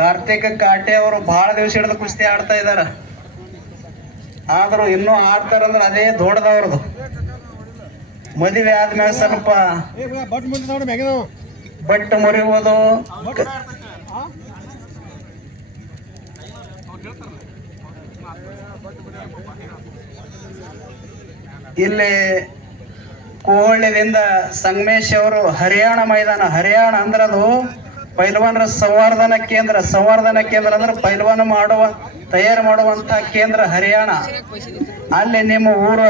ಕಾರ್ತಿಕ್ ಕಾಟೆ ಅವರು ಬಹಳ ದಿವಸ ಹಿಡಿದು ಕುಸ್ತಿ ಆಡ್ತಾ ಇದಾರ. ಆದ್ರೂ ಇನ್ನೂ ಆಡ್ತಾರಂದ್ರೆ ಅದೇ ದೊಡ್ಡದವ್ರದು. ಮದುವೆ ಆದ್ಮೇಲೆ ಸ್ವಲ್ಪ ಬಟ್ ಮುರಿಬೋದು, ಇಲ್ಲಿ ಕೋಹಳ್ಳಿದಿಂದ ಸಂಗಮೇಶ್ ಅವರು ಹರಿಯಾಣ ಮೈದಾನ, ಹರಿಯಾಣ ಅಂದ್ರೆ ಅದು ಪೈಲ್ವಾನರ ಸಂವರ್ಧನ ಕೇಂದ್ರ. ಸಂವರ್ಧನ ಕೇಂದ್ರ ಅಂದ್ರೆ ಪೈಲ್ವಾನ ತಯಾರು ಮಾಡುವಂತ ಕೇಂದ್ರ ಹರಿಯಾಣ. ಅಲ್ಲಿ ನಿಮ್ಮ ಊರ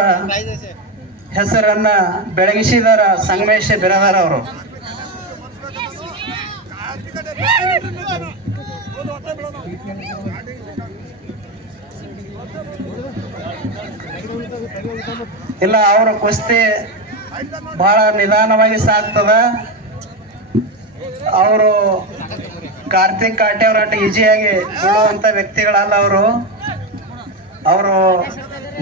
ಹೆಸರನ್ನ ಬೆಳಗಿಸಿದಾರ ಸಂಗಮೇಶ್ ಬಿರಾದಾರ ಅವರು. ಇಲ್ಲ, ಅವರ ಕುಸ್ತಿ ಬಹಳ ನಿಧಾನವಾಗಿ ಸಾಗ್ತದ. ಅವರು ಕಾರ್ತಿಕ್ ಕಾಟೆ ಅವರ ಈಜಿಯಾಗಿ ಬೀಳುವಂತ ವ್ಯಕ್ತಿಗಳಲ್ಲ. ಅವರು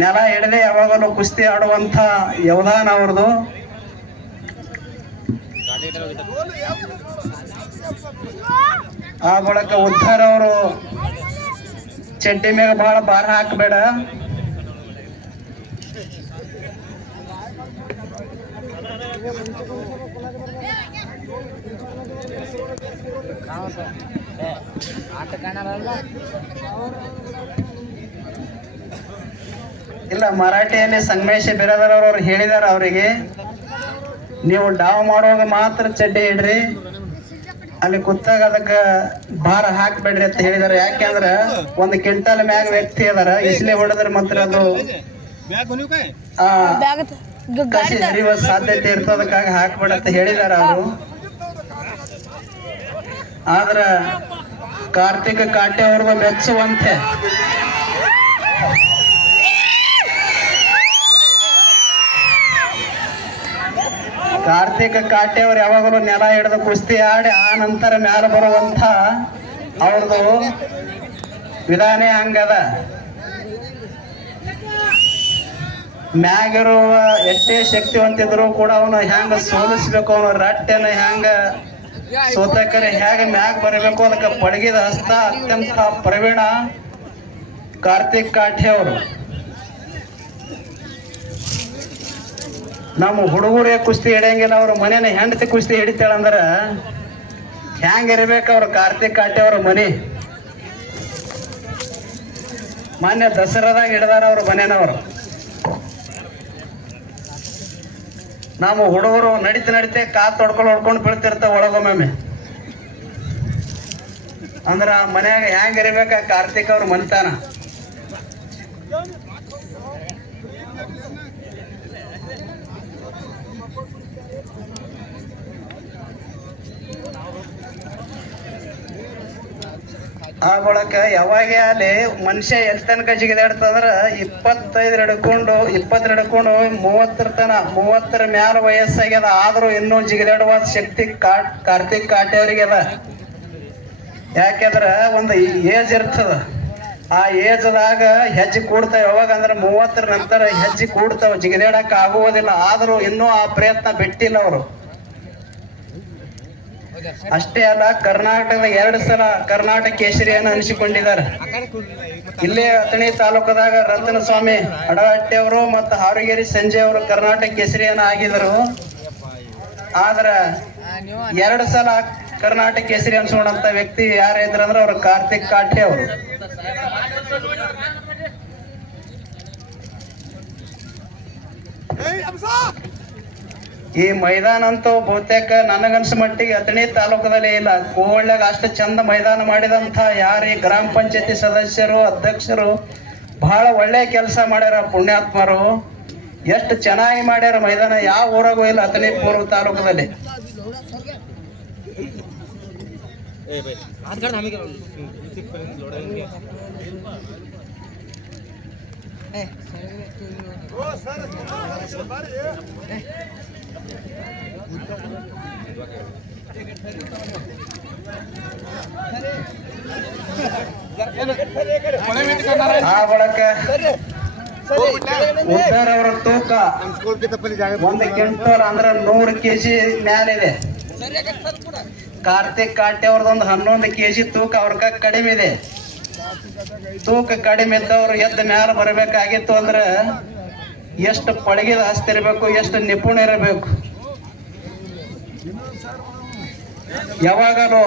ನೆಲ ಹಿಡದೆ ಯಾವಾಗಲೂ ಕುಸ್ತಿ ಆಡುವಂತ ವ್ಯವಧಾನ ಅವ್ರದ್ದು. ಆ ಬಳಿಕ ಉದ್ಧಾರ ಅವರು ಚಡ್ಡಿ ಮ್ಯಾಗ ಬಹಳ ಭಾರ ಹಾಕಬೇಡ. ಇಲ್ಲ, ಮರಾಠಿಯಲ್ಲಿ ಸಂಗಮೇಶ್ ಬಿರಾದಾರ್ ಅವ್ರು ಹೇಳಿದಾರ ಅವರಿಗೆ, ನೀವು ಡಾವ್ ಮಾಡುವಾಗ ಮಾತ್ರ ಚಡ್ಡಿ ಇಡ್ರಿ, ಅಲ್ಲಿ ಕೂತಾಗ ಅದಕ್ಕ ಭಾರ ಹಾಕ್ಬೇಡ್ರಿ ಅಂತ ಹೇಳಿದಾರೆ. ಯಾಕೆಂದ್ರ 1 ಕ್ವಿಂಟಲ್ ಮ್ಯಾಗ ವ್ಯಕ್ತಿ ಅದಾರ, ಇಸ್ಲಿ ಹೊಡೆದ್ರೆ ಮಾತ್ರ ಅದು ಕಸಿ ಹರಿಯುವ ಸಾಧ್ಯತೆ ಇರ್ತದಕ್ಕಾಗಿ ಹಾಕ್ಬೇಡ ಅಂತ ಹೇಳಿದಾರ ಅವರು. ಆದ್ರ ಕಾರ್ತಿಕ್ ಕಾಟೆ ಅವ್ರದ್ದು ಮೆಚ್ಚುವಂತೆ ಕಾರ್ತಿಕ್ ಕಾಟೆ ಅವ್ರು ಯಾವಾಗಲೂ ನೆಲ ಹಿಡಿದು ಕುಸ್ತಿ ಆಡಿ ಆ ನಂತರ ಮ್ಯಾಲ ಬರುವಂತ ಅವ್ರದ್ದು ವಿಧಾನ ಹಂಗದ. ಮ್ಯಾಗಿರುವ ಎಷ್ಟೇ ಶಕ್ತಿವಂತಿದ್ರು ಕೂಡ ಅವನು ಹೆಂಗ ಸೋಲಿಸ್ಬೇಕು, ಅವನು ರಟ್ಟೆನ ಹೆಂಗ ಸೋತಕರೆ ಹೇಗೆ ಮ್ಯಾಗ್ ಬರಬೇಕು, ಅದಕ್ಕೆ ಪಳಗಿದ ಹಸ್ತ ಅತ್ಯಂತ ಪ್ರವೀಣ ಕಾರ್ತಿಕ್ ಕಾಟೆ ಅವರು. ನಮ್ಮ ಹುಡುಗರೇ ಕುಸ್ತಿ ಹಿಡಿಯಂಗಿಲ್ಲ, ಅವ್ರ ಮನೇನ ಹೆಂಡತಿ ಕುಸ್ತಿ ಹಿಡಿತಾಳಂದ್ರ ಹೆಂಗ ಇರ್ಬೇಕು ಅವ್ರ ಕಾರ್ತಿಕ್ ಕಾಟೆ ಅವ್ರ ಮನೆ. ಮೊನ್ನೆ ದಸರಾದಾಗ ಹಿಡ್ದಾರ ಅವ್ರ ಮನೇನವರು. ನಮ್ಮ ಹುಡುಗರು ನಡಿತೆ ಕಾತ್ ಹೊಡ್ಕೊಂಡು ಬೀಳ್ತಿರ್ತಾವ ಒಳಗೊಮ್ಮೆ. ಅಂದ್ರ ಮನ್ಯಾಗ ಹೆಂಗ ಇರ್ಬೇಕ ಕಾರ್ತಿಕ್ ಅವ್ರ ಮನಿತಾನ. ಆ ಬಳಕ ಯಾವಾಗ ಅಲ್ಲಿ ಮನುಷ್ಯ ಎಲ್ಲಿ ತನಕ ಜಿಗಿದಾಡ್ತಂದ್ರ 25 ಹಿಡ್ಕೊಂಡು 30 ತನ 30 ಮ್ಯಾಲ ವಯಸ್ಸಾಗ್ಯದ. ಆದ್ರೂ ಇನ್ನೂ ಜಿಗಿದಾಡುವ ಶಕ್ತಿ ಕಾರ್ತಿಕ್ ಕಾಟೆ ಅವ್ರಿಗೆ ಅದ. ಯಾಕೆಂದ್ರ ಒಂದು ಏಜ್ ಇರ್ತದ, ಆ ಏಜ್ದಾಗ ಹೆಜ್ಜೆ ಕೂಡ್ತಾವ. ಯಾವಾಗ ಅಂದ್ರೆ 30 ನಂತರ ಹೆಜ್ಜೆ ಕೂಡ್ತಾವ, ಜಿಗಿದಾಡಕ್ ಆಗುವುದಿಲ್ಲ. ಆದ್ರೂ ಇನ್ನೂ ಆ ಪ್ರಯತ್ನ ಬಿಟ್ಟಿಲ್ಲ ಅವರು. ಅಷ್ಟೇ ಅಲ್ಲ, ಕರ್ನಾಟಕದ 2 ಸಲ ಕರ್ನಾಟಕ ಕೇಸರಿಯನ್ನು ಅನಿಸಿಕೊಂಡಿದ್ದಾರೆ. ಇಲ್ಲೇ ಅಥಣಿ ತಾಲೂಕದಾಗ ರತ್ನಸ್ವಾಮಿ ಅಡಹಟ್ಟಿ ಅವರು ಮತ್ತು ಹಾರುಗೇರಿ ಸಂಜಯ್ ಅವರು ಕರ್ನಾಟಕ ಕೇಸರಿಯನ್ನು ಆಗಿದ್ರು. ಆದ್ರ 2 ಸಲ ಕರ್ನಾಟಕ ಕೇಸರಿ ಅನ್ಸೋಣಂತ ವ್ಯಕ್ತಿ ಯಾರು ಇದ್ರಂದ್ರೆ ಅವ್ರು ಕಾರ್ತಿಕ್ ಕಾಟೆ ಅವರು. ಈ ಮೈದಾನ ಅಂತೂ ಬಹುತೇಕ ನನಗನ್ಸ ಮಟ್ಟಿಗೆ ಅಥಣಿ ತಾಲೂಕದಲ್ಲಿ ಇಲ್ಲ. ಕೋಹಳ್ಳಿಯಾಗ ಅಷ್ಟು ಚಂದ ಮೈದಾನ ಮಾಡಿದಂತ ಯಾರು ಈ ಗ್ರಾಮ ಪಂಚಾಯತಿ ಸದಸ್ಯರು ಅಧ್ಯಕ್ಷರು ಬಹಳ ಒಳ್ಳೆ ಕೆಲಸ ಮಾಡ್ಯಾರ. ಪುಣ್ಯಾತ್ಮರು ಎಷ್ಟು ಚೆನ್ನಾಗಿ ಮಾಡ್ಯಾರ ಮೈದಾನ. ಯಾವ ಊರಾಗೂ ಇಲ್ಲ ಅಥಣಿ ಪೂರ್ವ ತಾಲೂಕದಲ್ಲಿ. ಆ ಬಳಕ ಉದ್ದಾರ ಅವರ ತೂಕ 1 ಕ್ವಿಂಟಲ್ ಅಂದ್ರೆ 100 kg ಮ್ಯಾಲಿದೆ. ಕಾರ್ತಿಕ್ ಕಾಟೆ ಅವ್ರದೊಂದು 11 kg ತೂಕ ಅವ್ರಕ ಕಡಿಮೆ ಇದೆ. ತೂಕ ಕಡಿಮೆ ಇದ್ದವ್ರು ಎದ್ದ ಮ್ಯಾಲ ಬರಬೇಕಾಗಿತ್ತು ಅಂದ್ರೆ ಎಷ್ಟು ಪಳಗಿದ ಹಸ್ತಿರ್ಬೇಕು, ಎಷ್ಟು ನಿಪುಣ ಇರಬೇಕು. ಯಾವಾಗಲೂ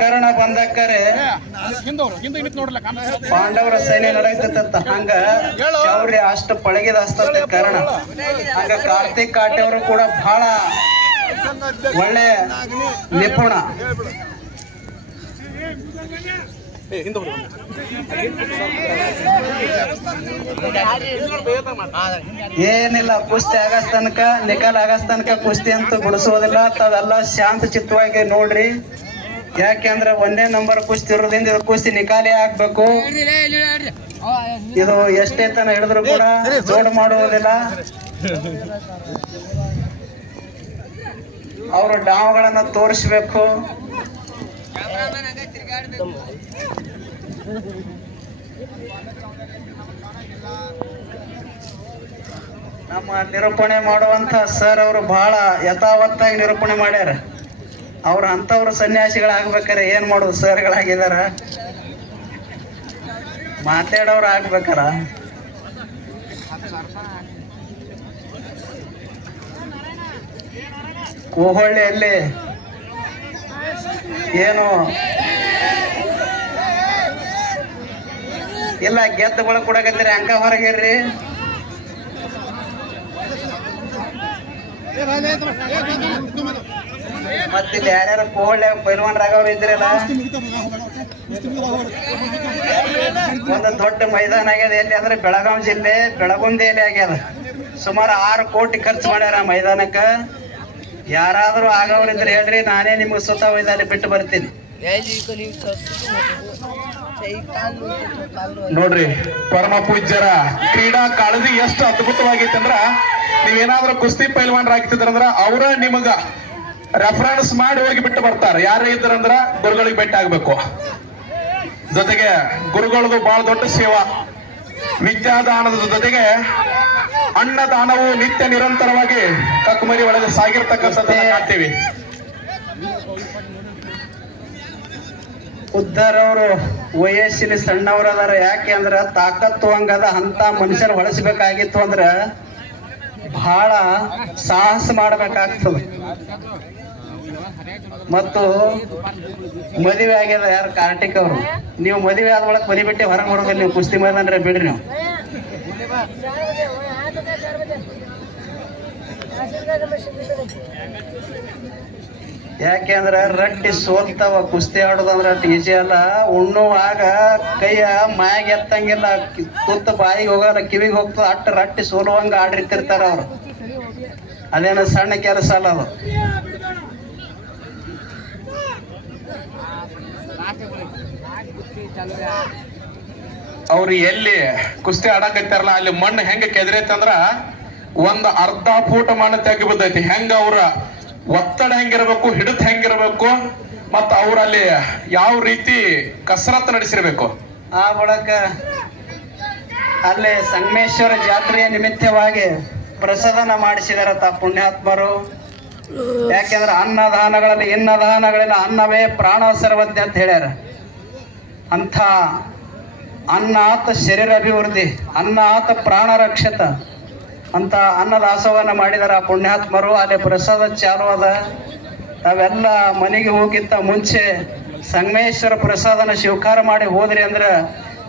ಕರ್ಣ ಬಂದಕ್ಕರೆ ಪಾಂಡವರ ಸೈನ್ಯ ನಡೆಯುತ್ತ ಹಂಗ ಶೌರ್ಯ ಅಷ್ಟು ಪಳಗಿದ ಹಸ್ತತೆ ಕರ್ಣ. ಹಂಗ ಕಾರ್ತಿಕ್ ಕಾಟೆ ಅವರು ಕೂಡ ಬಹಳ ಒಳ್ಳೆ ನಿಪುಣ. ಏನಿಲ್ಲ, ಕುಸ್ತಿ ಆಗಸ್ ತನಕ ನಿಖಲ್ ಆಗಸ್ ತನಕ ಕುಸ್ತಿ ಅಂತೂ ಬಿಡಿಸೋದಿಲ್ಲ. ತಾವೆಲ್ಲ ಶಾಂತ ಚಿತ್ತವಾಗಿ ನೋಡ್ರಿ. ಯಾಕೆಂದ್ರೆ 1ನೇ ನಂಬರ್ ಕುಸ್ತಿ ಇರೋದ್ರಿಂದ ಇದು ಕುಸ್ತಿ ನಿಖಾಲಿ ಆಗ್ಬೇಕು. ಇದು ಎಷ್ಟೇ ತನ ಹಿಡಿದ್ರು ಕೂಡ ಜೋಡ್ ಮಾಡುವುದಿಲ್ಲ. ಅವರು ಡಾವುಗಳನ್ನ ತೋರಿಸ್ಬೇಕು. ನಮ್ಮ ನಿರೂಪಣೆ ಮಾಡುವಂತ ಸರ್ ಅವರು ಬಹಳ ಯಥಾವತ್ತಾಗಿ ನಿರೂಪಣೆ ಮಾಡ್ಯಾರ. ಅವ್ರ ಅಂತವ್ರು ಸನ್ಯಾಸಿಗಳಾಗ್ಬೇಕಾರೆ ಏನ್ ಮಾಡೋದು, ಸರ್ಗಳಾಗಿದಾರ, ಮಾತಾಡೋರು ಆಗ್ಬೇಕಾರ. ಕೋಹಳ್ಳಿಯಲ್ಲಿ ಏನು ಇಲ್ಲ, ಗೆದ್ದಗಳು ಕೊಡಕತ್ತೀರಿ, ಅಂಕ ಹೊರಗಿರ್ರಿ. ಮತ್ತಿಲ್ಲಿ ಯಾರ್ಯಾರು ಕೋಹಳ್ಳಿ ಪೈಲ್ವಾನ್ರಾಗವ್ರು ಇದ್ರಲ್ಲ, ಒಂದು ದೊಡ್ಡ ಮೈದಾನ ಆಗ್ಯದ. ಎಲ್ಲಿ ಅಂದ್ರೆ ಬೆಳಗಾವಿ ಜಿಲ್ಲೆ ಬೆಳಗುಂದಿಯಲ್ಲಿ ಆಗ್ಯದ. ಸುಮಾರು 6 ಕೋಟಿ ಖರ್ಚು ಮಾಡ್ಯಾರ ಮೈದಾನಕ್ಕ. ಯಾರಾದ್ರೂ ಆಗವ್ರಿದ್ರೆ ಹೇಳ್ರಿ, ನಾನೇ ನಿಮ್ಗೆ ಸುತ್ತ ಒಯ್ದಲ್ಲಿ ಬಿಟ್ಟು ಬರ್ತೀನಿ. ನೋಡ್ರಿ, ಪರಮ ಪೂಜ್ಯರ ಕ್ರೀಡಾ ಕಾಳಜಿ ಎಷ್ಟು ಅದ್ಭುತವಾಗೈತೆ ಅಂದ್ರ, ನೀವೇನಾದ್ರೂ ಕುಸ್ತಿ ಪೈಲ್ವಾನ್ರಾಗ್ತಿದ್ರಂದ್ರ ಅವ್ರ ನಿಮಗ ರೆಫರೆನ್ಸ್ ಮಾಡಿ ಹೋಗಿ ಬಿಟ್ಟು ಬರ್ತಾರ. ಯಾರೇ ಇದ್ರಂದ್ರ ಗುರುಗಳಿಗೆ ಭೇಟಿ ಆಗ್ಬೇಕು. ಜೊತೆಗೆ ಗುರುಗಳದು ಬಹಳ ದೊಡ್ಡ ಸೇವಾ. ವಿದ್ಯಾದಾನದ ಜೊತೆಗೆ ಅನ್ನದಾನವು ನಿತ್ಯ ನಿರಂತರವಾಗಿ ಕಕ್ಕುಮರಿ ಒಳಗೆ ಸಾಗಿರ್ತಕ್ಕಂಥದ್ದನ್ನ ಕಾಣ್ತೀವಿ. ಉದ್ದಾರವರು ವಯಸ್ಸಿನ ಸಣ್ಣವ್ರದಾರ. ಯಾಕೆ ಅಂದ್ರ ತಾಕತ್ತು ಹಂಗದ ಅಂತ ಮನುಷ್ಯರು ಹೊಳಸ್ಬೇಕಾಗಿತ್ತು ಅಂದ್ರ ಬಹಳ ಸಾಹಸ ಮಾಡ್ಬೇಕಾಗ್ತದ. ಮತ್ತು ಮದುವೆ ಆಗ್ಯದ ಯಾರು ಕಾರ್ತಿಕ್ ಅವರು. ನೀವು ಮದುವೆ ಆದ ಒಳಗೆ ಮನೆ ಬಿಟ್ಟು ಹೊರಗೆ ಬರೋದಿಲ್ಲ. ನೀವು ಕುಸ್ತಿ ಮೈದಾನ ಬಿಡ್ರಿ ನೀವು. ಯಾಕೆಂದ್ರೆ ರಟ್ಟಿ ಸೋಲ್ತಾವ. ಕುಸ್ತಿ ಆಡೋದಂದ್ರ ಈಜಿ ಅಲ್ಲ. ಉಣ್ಣುವಾಗ ಕೈಯ ಮ್ಯಾಗ ಎತ್ತಂಗಿಲ್ಲ, ತುತ್ತ ಬಾಯಿಗೆ ಹೋಗಲ್ಲ, ಕಿವಿಗೆ ಹೋಗ್ತದ. ಅಟ್ಟ ರಟ್ಟಿ ಸೋಲುವಂಗ ಆಡಿರ್ತಿರ್ತಾರ ಅವ್ರು. ಅದೇನೋ ಸಣ್ಣ ಕೆಲಸ ಅಲ್ಲ ಅದು. ಅವ್ರು ಎಲ್ಲಿ ಕುಸ್ತಿ ಆಡಕತ್ತಾರಲ್ಲ, ಅಲ್ಲಿ ಮಣ್ಣು ಹೆಂಗ ಕೆದರೈತಂದ್ರ ಒಂದ್ ಅರ್ಧ ಫೂಟ್ ಮಣ್ಣು ತೆಗಿ ಬಿದ್ದೈತಿ. ಹೆಂಗ ಅವ್ರ ಒತ್ತಡ ಹೆಂಗಿರ್ಬೇಕು, ಹಿಡಿತ ಹೆಂಗಿರ್ಬೇಕು, ಮತ್ತ ಅವ್ರ ಅಲ್ಲಿ ಯಾವ ರೀತಿ ಕಸರತ್ತು ನಡೆಸಿರ್ಬೇಕು. ಆ ಬಳಿಕ ಅಲ್ಲಿ ಸಂಗಮೇಶ್ವರ ಜಾತ್ರೆಯ ನಿಮಿತ್ತವಾಗಿ ಪ್ರಸಾದನ ಮಾಡಿಸಿದಾರತ್ತ ಪುಣ್ಯಾತ್ಮರು. ಯಾಕೆಂದ್ರೆ ಅನ್ನದಾನಗಳಲ್ಲಿ ಇನ್ನದಾನಗಳಿಲ್ಲ, ಅನ್ನವೇ ಪ್ರಾಣ ಸರ್ವಜ್ಞ ಅಂತ ಹೇಳ್ಯಾರ. ಅಂಥ ಅನ್ನ ಆತ ಶರೀರ ಅಭಿವೃದ್ಧಿ, ಅನ್ನ ಆತ ಪ್ರಾಣ ರಕ್ಷತ ಅಂತ ಅನ್ನದಾಸೋಹನ ಮಾಡಿದಾರ ಪುಣ್ಯಾತ್ಮರು. ಅಲ್ಲಿ ಪ್ರಸಾದ ಚಾಲು ಅದ. ತಾವೆಲ್ಲ ಮನೆಗೆ ಹೋಗಿಂತ ಮುಂಚೆ ಸಂಗಮೇಶ್ವರ ಪ್ರಸಾದನ ಸ್ವೀಕಾರ ಮಾಡಿ ಹೋದ್ರಿ ಅಂದ್ರೆ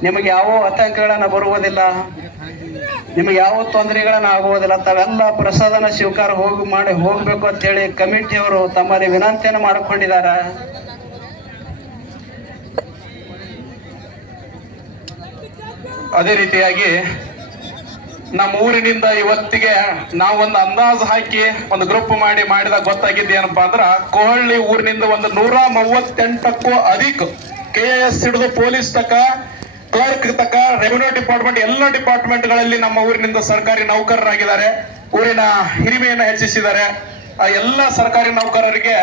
ನಿಮಗೆ ಯಾವ ಆತಂಕಗಳನ್ನ ಬರುವುದಿಲ್ಲ, ನಿಮಗೆ ಯಾವ ತೊಂದರೆಗಳನ್ನ ಆಗುವುದಿಲ್ಲ. ತಾವೆಲ್ಲ ಪ್ರಸಾದನ ಸ್ವೀಕಾರ ಮಾಡಿ ಹೋಗ್ಬೇಕು ಅಂತ ಹೇಳಿ ಕಮಿಟಿಯವರು ತಮ್ಮಲ್ಲಿ ವಿನಂತಿಯನ್ನು ಮಾಡಿಕೊಂಡಿದಾರ. ಅದೇ ರೀತಿಯಾಗಿ ನಮ್ಮ ಊರಿನಿಂದ ಇವತ್ತಿಗೆ ನಾವೊಂದು ಅಂದಾಜು ಹಾಕಿ ಒಂದು ಗ್ರೂಪ್ ಮಾಡಿದಾಗ ಗೊತ್ತಾಗಿದ್ದು ಏನಪ್ಪಾ ಅಂದ್ರ, ಕೋಹಳ್ಳಿ ಊರಿನಿಂದ ಒಂದು 138ಕ್ಕೂ ಅಧಿಕ KS ಹಿಡಿದು ಪೊಲೀಸ್ ತಕ, ಕ್ಲರ್ಕ್ ತಕ, ರೆವಿನ್ಯೂ ಡಿಪಾರ್ಟ್ಮೆಂಟ್ ಎಲ್ಲ ಡಿಪಾರ್ಟ್ಮೆಂಟ್ಗಳಲ್ಲಿ ನಮ್ಮ ಊರಿನಿಂದ ಸರ್ಕಾರಿ ನೌಕರರಾಗಿದ್ದಾರೆ. ಊರಿನ ಹಿರಿಮೆಯನ್ನು ಹೆಚ್ಚಿಸಿದ್ದಾರೆ. ಆ ಎಲ್ಲ ಸರ್ಕಾರಿ ನೌಕರರಿಗೆ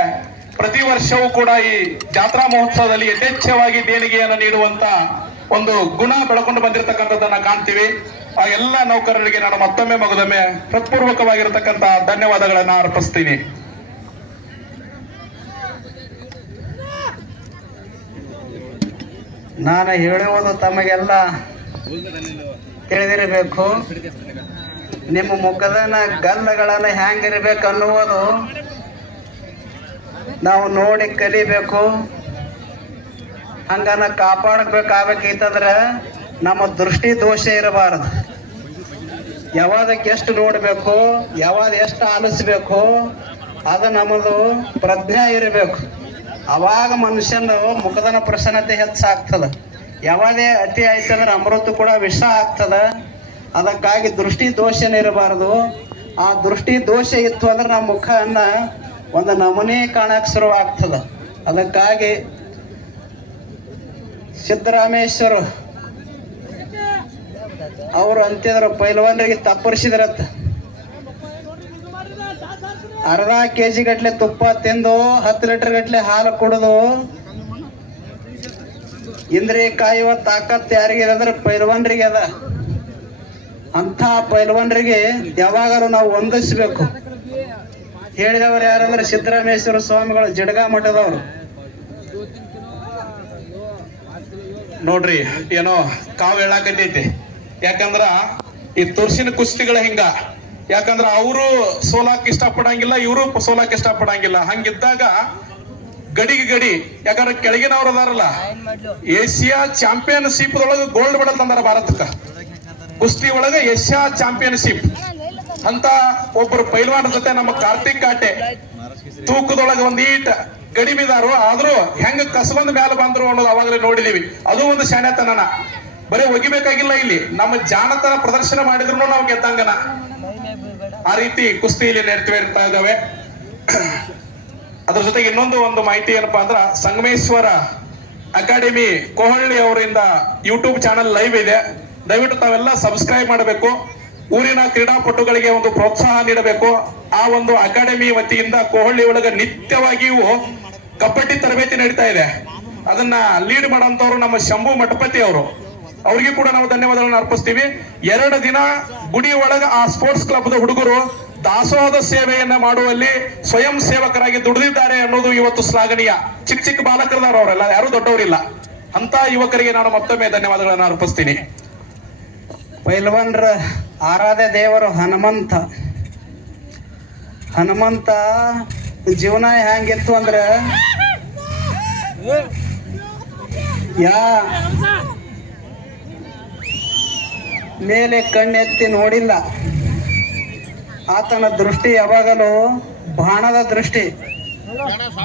ಪ್ರತಿ ವರ್ಷವೂ ಕೂಡ ಈ ಜಾತ್ರಾ ಮಹೋತ್ಸವದಲ್ಲಿ ಯಥೇಚ್ಛವಾಗಿ ದೇಣಿಗೆಯನ್ನು ನೀಡುವಂತ ಒಂದು ಗುಣ ಬೆಳಕೊಂಡು ಬಂದಿರತಕ್ಕಂಥದ್ದನ್ನ ಕಾಣ್ತೀವಿ. ಆ ಎಲ್ಲ ನೌಕರರಿಗೆ ನಾನು ಮತ್ತೊಮ್ಮೆ ಮಗದೊಮ್ಮೆ ಹೃತ್ಪೂರ್ವಕವಾಗಿರತಕ್ಕಂತ ಧನ್ಯವಾದಗಳನ್ನ ಅರ್ಪಿಸ್ತೀನಿ. ನಾನು ಹೇಳುವುದು ತಮಗೆಲ್ಲ ತಿಳಿದಿರಬೇಕು. ನಿಮ್ಮ ಮುಖದನ ಗಲ್ಲಗಳನ್ನು ಹೆಂಗಿರ್ಬೇಕು ಅನ್ನುವುದು ನಾವು ನೋಡಿ ಕಲಿಬೇಕು. ಹಂಗನ ಕಾಪಾಡಬೇಕಾಗಬೇಕಿತ್ತಂದ್ರೆ ನಮ್ಮ ದೃಷ್ಟಿ ದೋಷ ಇರಬಾರದು. ಯಾವಾದಕ್ಕೆ ಎಷ್ಟು ನೋಡಬೇಕು, ಯಾವಾಗ ಎಷ್ಟು ಆಲಿಸ್ಬೇಕು, ಅದು ನಮ್ಮದು ಪ್ರಜ್ಞೆ ಇರಬೇಕು. ಅವಾಗ ಮನುಷ್ಯನ ಮುಖದನ ಪ್ರಸನ್ನತೆ ಹೆಚ್ಚಾಗ್ತದ. ಯಾವಾದೇ ಅತಿ ಆಯ್ತಂದ್ರೆ ಅಮೃತ ಕೂಡ ವಿಷ ಆಗ್ತದ. ಅದಕ್ಕಾಗಿ ದೃಷ್ಟಿ ದೋಷನ ಇರಬಾರದು. ಆ ದೃಷ್ಟಿ ದೋಷ ಇತ್ತು ಅಂದ್ರೆ ನಮ್ಮ ಮುಖನ್ನ ಒಂದು ನಮೂನೆ ಕಾಣಕ್ಕೆ ಶುರುವಾಗ್ತದ. ಅದಕ್ಕಾಗಿ ಸಿದ್ದರಾಮೇಶ್ವರ ಅವರು ಅಂತಿದ್ರು, ಪೈಲ್ವಾನರಿಗೆ ತಪ್ಪರಿಸಿದ್ರತ್ತ. ಅರ್ಧ ಕೆಜಿ ಗಟ್ಲೆ ತುಪ್ಪ ತಿಂದು 10 ಲೀಟರ್ ಗಟ್ಲೆ ಹಾಲು ಕುಡಿದು ಇಂದ್ರಿಯ ಕಾಯುವ ತಾಕತ್ ಯಾರಿಗೆ ಅಂದ್ರೆ ಪೈಲ್ವಾನರಿಗೆ ಅದ. ಅಂತ ಪೈಲ್ವಾನರಿಗೆ ಯಾವಾಗಲೂ ನಾವು ಹೊಂದಿಸ್ಬೇಕು. ಹೇಳಿದವರು ಯಾರಂದ್ರೆ ಸಿದ್ದರಾಮೇಶ್ವರ ಸ್ವಾಮಿಗಳು, ಜಿಡ್ಗಾ ಮಠದವರು. ನೋಡ್ರಿ, ಏನೋ ಕಾವ್ ಹೇಳಾಕತೈತಿ. ಯಾಕಂದ್ರ ಈ ತುರ್ಸಿನ ಕುಸ್ತಿಗಳ ಹಿಂಗ. ಯಾಕಂದ್ರ ಅವರು ಸೋಲಾಕ್ ಇಷ್ಟಪಡಂಗಿಲ್ಲ, ಇವರು ಸೋಲಾಕ್ ಇಷ್ಟಪಡಂಗಿಲ್ಲ. ಹಂಗಿದ್ದಾಗ ಗಡಿಗೆ ಗಡಿ. ಯಾಕಂದ್ರೆ ಕೆಳಗಿನವ್ರು ಅದಾರಲ್ಲ, ಏಷ್ಯಾ ಚಾಂಪಿಯನ್ಶಿಪ್ ಒಳಗ ಗೋಲ್ಡ್ ಮೆಡಲ್ ತಂದಾರ ಭಾರತಕ್ಕ. ಕುಸ್ತಿ ಒಳಗ ಏಷ್ಯಾ ಚಾಂಪಿಯನ್ಶಿಪ್ ಅಂತ ಒಬ್ಬರು ಪೈಲ್ವಾನ ಜೊತೆ ನಮ್ಮ ಕಾರ್ತಿಕ್ ಕಾಟೆ ತೂಕದೊಳಗ ಒಂದ್ ಈಟ್ ಕಡಿಮೆದಾರು. ಆದ್ರೂ ಹೆಂಗ ಕಸಬಂದ ಮ್ಯಾಲ ಬಂದ್ರು ಅನ್ನೋದು ಅವಾಗಲೇ ನೋಡಿದೀವಿ. ಅದು ಒಂದು ಶಾಣೆತನನ. ಬರೀ ಒಗಿಬೇಕಾಗಿಲ್ಲ, ಇಲ್ಲಿ ನಮ್ಮ ಜಾಣತನ ಪ್ರದರ್ಶನ ಮಾಡಿದ್ರು ನಾವು ಗೆದ್ದಂಗನ. ಆ ರೀತಿ ಕುಸ್ತಿ ಇಲ್ಲಿ ನೆರವೇರ್ತಾ ಇದ್ದಾವೆ. ಅದ್ರ ಜೊತೆಗೆ ಒಂದು ಮಾಹಿತಿ ಏನಪ್ಪಾ ಅಂದ್ರ, ಸಂಗಮೇಶ್ವರ ಅಕಾಡೆಮಿ ಕೋಹಳ್ಳಿ ಅವರಿಂದ ಯೂಟ್ಯೂಬ್ ಚಾನಲ್ ಲೈವ್ ಇದೆ. ದಯವಿಟ್ಟು ತಾವೆಲ್ಲ ಸಬ್ಸ್ಕ್ರೈಬ್ ಮಾಡಬೇಕು. ಊರಿನ ಕ್ರೀಡಾಪಟುಗಳಿಗೆ ಒಂದು ಪ್ರೋತ್ಸಾಹ ನೀಡಬೇಕು. ಆ ಒಂದು ಅಕಾಡೆಮಿ ವತಿಯಿಂದ ಕೋಹಳ್ಳಿ ಒಳಗ ನಿತ್ಯವಾಗಿಯೂ ಕಬಡ್ಡಿ ತರಬೇತಿ ನಡೀತಾ ಇದೆ. ಅದನ್ನ ಲೀಡ್ ಮಾಡೋಂಥವ್ರು ನಮ್ಮ ಶಂಭು ಮಠಪತಿ ಅವರು. ಅವ್ರಿಗೆ ಕೂಡ ನಾವು ಧನ್ಯವಾದಗಳನ್ನು ಅರ್ಪಿಸ್ತೀವಿ. 2 ದಿನ ಗುಡಿ ಒಳಗ ಆ ಸ್ಪೋರ್ಟ್ಸ್ ಕ್ಲಬ್ದ ಹುಡುಗರು ದಾಸೋಹದ ಸೇವೆಯನ್ನ ಮಾಡುವಲ್ಲಿ ಸ್ವಯಂ ಸೇವಕರಾಗಿ ದುಡಿದಿದ್ದಾರೆ ಅನ್ನೋದು ಇವತ್ತು ಶ್ಲಾಘನೀಯ. ಚಿಕ್ಕ ಚಿಕ್ಕ ಬಾಲಕರದಾರ, ಅವರೆಲ್ಲ ಯಾರು ದೊಡ್ಡವರಿಲ್ಲ. ಅಂತ ಯುವಕರಿಗೆ ನಾನು ಮತ್ತೊಮ್ಮೆ ಧನ್ಯವಾದಗಳನ್ನು ಅರ್ಪಿಸ್ತೀನಿ. ಪೈಲ್ವಾನ್ರ ಆರಾಧ್ಯ ದೇವರು ಹನುಮಂತ. ಹನುಮಂತ ಜೀವನ ಹೆಂಗಿತ್ತು ಅಂದ್ರೆ, ಮೇಲೆ ಕಣ್ಣೆತ್ತಿ ನೋಡಿಲ್ಲ. ಆತನ ದೃಷ್ಟಿ ಯಾವಾಗಲೂ ಬಾಣದ ದೃಷ್ಟಿ.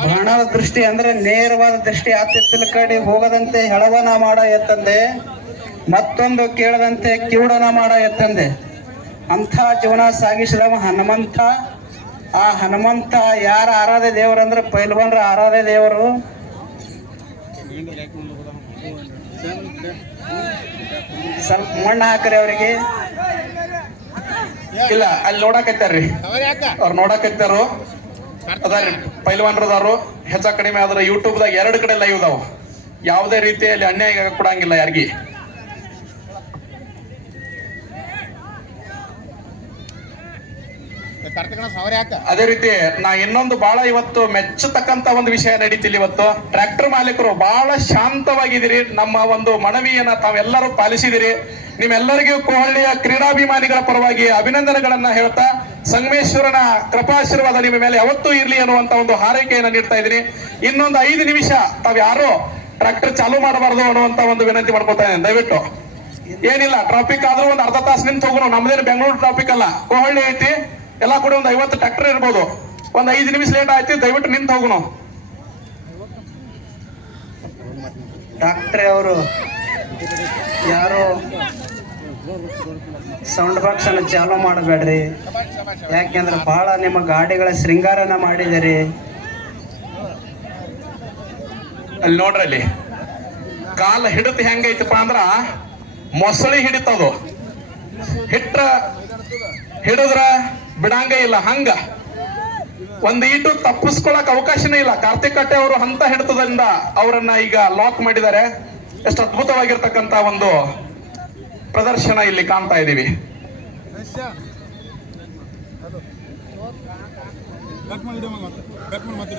ಬಾಣದ ದೃಷ್ಟಿ ಅಂದ್ರೆ ನೇರವಾದ ದೃಷ್ಟಿ. ಆತಿತ್ತಲ ಕಡೆ ಹೋಗದಂತೆ ಹೆಳವನ ಮಾಡ ಎತ್ತಂದೆ, ಮತ್ತೊಂದು ಕೇಳದಂತೆ ಕಿವುಡನ ಮಾಡ ಎತ್ತಂದೆ. ಅಂಥ ಜೀವನ ಸಾಗಿಸಿದವ ಹನುಮಂತ. ಆ ಹನುಮಂತ ಯಾರ ಆರಾಧ್ಯ ದೇವರು ಅಂದ್ರೆ ಪೈಲ್ವಾನ್ರ ಆರಾಧ್ಯ ದೇವರು. ಸ್ವಲ್ಪ ಮಣ್ಣು ಹಾಕ್ರಿ ಅವರಿಗೆ. ಇಲ್ಲ, ಅಲ್ಲಿ ನೋಡಾಕತ್ತಾರ್ರಿ, ಅವ್ರು ನೋಡಾಕತ್ತಾರು. ಅದಾರಿ ಪೈಲ್ವಾನ್ರದಾರು. ಹೆಚ್ಚ ಕಡಿಮೆ ಆದ್ರೆ ಯೂಟ್ಯೂಬ್ದಾಗ 2 ಕಡೆ ಲೈವ್ ಅದಾವ. ಯಾವುದೇ ರೀತಿಯಲ್ಲಿ ಅನ್ಯಾಯ ಕೊಡಂಗಿಲ್ಲ ಯಾರಿಗಿ. ಅದೇ ರೀತಿ ನಾ ಇನ್ನೊಂದು ಬಹಳ ಇವತ್ತು ಮೆಚ್ಚತಕ್ಕಂತ ಒಂದು ವಿಷಯ ನಡೀತಿಲ್ಲ. ಇವತ್ತು ಟ್ರ್ಯಾಕ್ಟರ್ ಮಾಲೀಕರು ಬಹಳ ಶಾಂತವಾಗಿದ್ದೀರಿ. ನಮ್ಮ ಒಂದು ಮನವಿಯನ್ನ ತಾವೆಲ್ಲರೂ ಪಾಲಿಸಿದಿರಿ. ನಿಮ್ಮೆಲ್ಲರಿಗೂ ಕೋಹಳ್ಳಿಯ ಕ್ರೀಡಾಭಿಮಾನಿಗಳ ಪರವಾಗಿ ಅಭಿನಂದನೆಗಳನ್ನ ಹೇಳ್ತಾ, ಸಂಗಮೇಶ್ವರನ ಕೃಪಾಶೀರ್ವಾದ ನಿಮ್ಮ ಮೇಲೆ ಯಾವತ್ತೂ ಇರ್ಲಿ ಅನ್ನುವಂತ ಒಂದು ಹಾರೈಕೆಯನ್ನ ನೀಡ್ತಾ ಇದ್ದೀನಿ. ಇನ್ನೊಂದು 5 ನಿಮಿಷ ತಾವ್ ಯಾರು ಟ್ರ್ಯಾಕ್ಟರ್ ಚಾಲೂ ಮಾಡಬಾರ್ದು ಅನ್ನುವಂತ ಒಂದು ವಿನಂತಿ ಮಾಡ್ಕೊತಾ ಇದ್ದೀನಿ. ದಯವಿಟ್ಟು ಏನಿಲ್ಲ, ಟ್ರಾಫಿಕ್ ಆದ್ರೂ ಒಂದು ಅರ್ಧ ತಾಸು ನಿಂತು ಹೋಗೋಣ. ನಮ್ದೇನು ಬೆಂಗಳೂರು ಟ್ರಾಫಿಕ್ ಅಲ್ಲ, ಕೋಹಳ್ಳಿ ಐತಿ. ಎಲ್ಲ ಕೂಡ ಒಂದು 50 ಟ್ರ್ಯಾಕ್ಟರ್ ಇರ್ಬೋದು. ಒಂದು 5 ನಿಮಿಷ ಲೇಟ್ ಆಯ್ತು, ದಯವಿಟ್ಟು ನಿಂತು ಹೋಗೋಣ. ಡಾಕ್ಟ್ರೆ ಅವರು ಯಾರು ಸೌಂಡ್ ಬಾಕ್ಸ್ ಅನ್ನು ಚಾಲೂ ಮಾಡಬೇಡ್ರಿ. ಯಾಕೆಂದ್ರೆ ಬಹಳ ನಿಮ್ಮ ಗಾಡಿಗಳ ಶೃಂಗಾರನ ಮಾಡಿದಿರಿ. ಅಲ್ಲಿ ನೋಡ್ರಿ, ಅಲ್ಲಿ ಕಾಲ ಹಿಡಿತ ಹೆಂಗೈತಪ್ಪ ಅಂದ್ರ ಮೊಸಳಿ ಹಿಡಿತದು. ಹಿಡಿದ್ರ ಬಿಡಂಗ ಇಲ್ಲ. ಹಂಗ ಒಂದ್ ಈಟು ತಪ್ಪಿಸ್ಕೊಳಕ್ ಅವಕಾಶನೇ ಇಲ್ಲ. ಕಾರ್ತಿಕ್ ಕಟ್ಟೆ ಅವರು ಅಂತ ಹಿಡಿತದಿಂದ ಅವರನ್ನ ಈಗ ಲಾಕ್ ಮಾಡಿದ್ದಾರೆ. ಎಷ್ಟು ಅದ್ಭುತವಾಗಿರ್ತಕ್ಕಂತ ಒಂದು ಪ್ರದರ್ಶನ ಇಲ್ಲಿ ಕಾಣ್ತಾ ಇದ್ದೀವಿ. ಕಟ್ ಮಾಡಿ